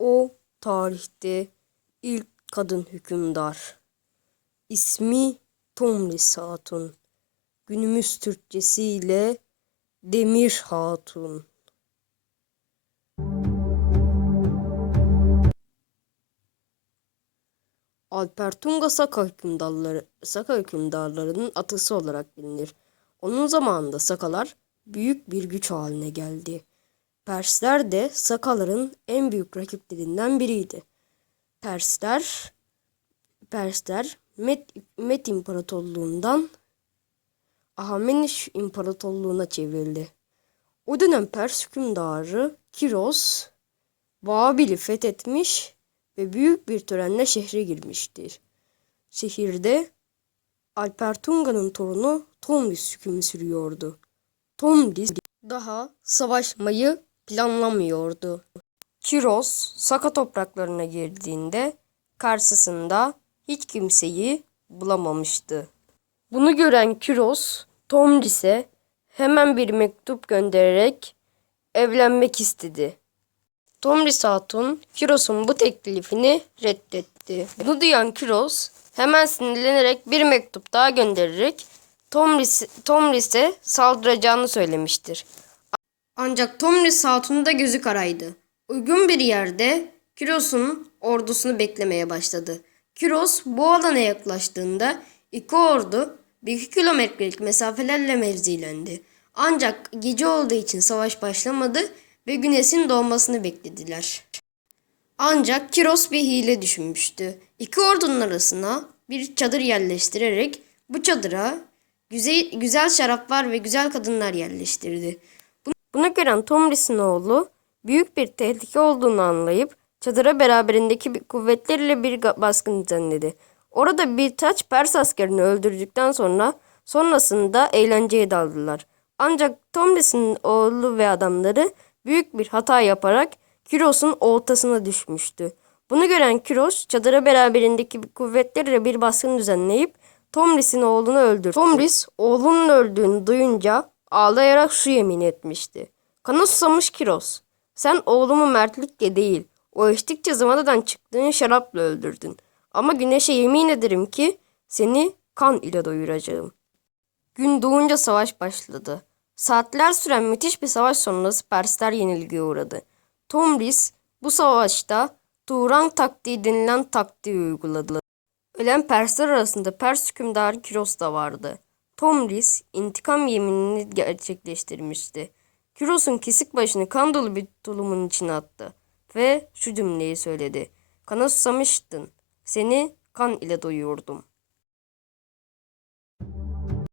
O tarihte ilk kadın hükümdar. İsmi Tomris Hatun. Günümüz Türkçesiyle Demir Hatun. Alper Tunga Saka hükümdarları, Saka hükümdarlarının atası olarak bilinir. Onun zamanında Sakalar büyük bir güç haline geldi. Persler de Sakaların en büyük rakiplerinden biriydi. Persler Persler Met, Met İmparatorluğundan Ahameniş İmparatorluğu'na çevrildi. O dönem Pers hükümdarı Kiros Babil'i fethetmiş ve büyük bir törenle şehre girmiştir. Şehirde Alpertunga'nın torunu Tomris hüküm sürüyordu. Tomris daha savaşmayı planlamıyordu. Kiros Saka topraklarına girdiğinde karşısında hiç kimseyi bulamamıştı. Bunu gören Kiros Tomris'e hemen bir mektup göndererek evlenmek istedi. Tomris Hatun Kiros'un bu teklifini reddetti. Bunu duyan Kiros hemen sinirlenerek bir mektup daha göndererek Tomris, Tomris'e saldıracağını söylemiştir. Ancak Tomris Hatun'un da gözü karaydı. Uygun bir yerde Kiros'un ordusunu beklemeye başladı. Kiros bu alana yaklaştığında iki ordu bir iki kilometrelik mesafelerle mevzilendi. Ancak gece olduğu için savaş başlamadı ve güneşin doğmasını beklediler. Ancak Kiros bir hile düşünmüştü. İki ordunun arasına bir çadır yerleştirerek bu çadıra güzel, güzel şaraplar ve güzel kadınlar yerleştirdi. Bunu, gören Tomris'in oğlu büyük bir tehlike olduğunu anlayıp çadıra beraberindeki bir kuvvetleriyle bir baskın düzenledi. Orada birkaç Pers askerini öldürdükten sonra sonrasında eğlenceye daldılar. Ancak Tomris'in oğlu ve adamları büyük bir hata yaparak Kiros'un oltasına düşmüştü. Bunu gören Kiros çadıra beraberindeki kuvvetleriyle bir baskın düzenleyip Tomris'in oğlunu öldürdü. Tomris oğlunun öldüğünü duyunca ağlayarak şu yemin etmişti. Kana susamış Kiros. Sen oğlumu mertlikle değil, o içtikçe zıvanadan çıktığın şarapla öldürdün. Ama güneşe yemin ederim ki seni kan ile doyuracağım. Gün doğunca savaş başladı. Saatler süren müthiş bir savaş sonrası Persler yenilgiye uğradı. Tomris bu savaşta Turan taktiği denilen taktiği uyguladı. Ölen Persler arasında Pers hükümdarı Kiros da vardı. Tomris intikam yeminini gerçekleştirmişti. Kiros'un kesik başını kan dolu bir tulumun içine attı ve şu cümleyi söyledi. Kana susamıştın. Seni kan ile doyurdum.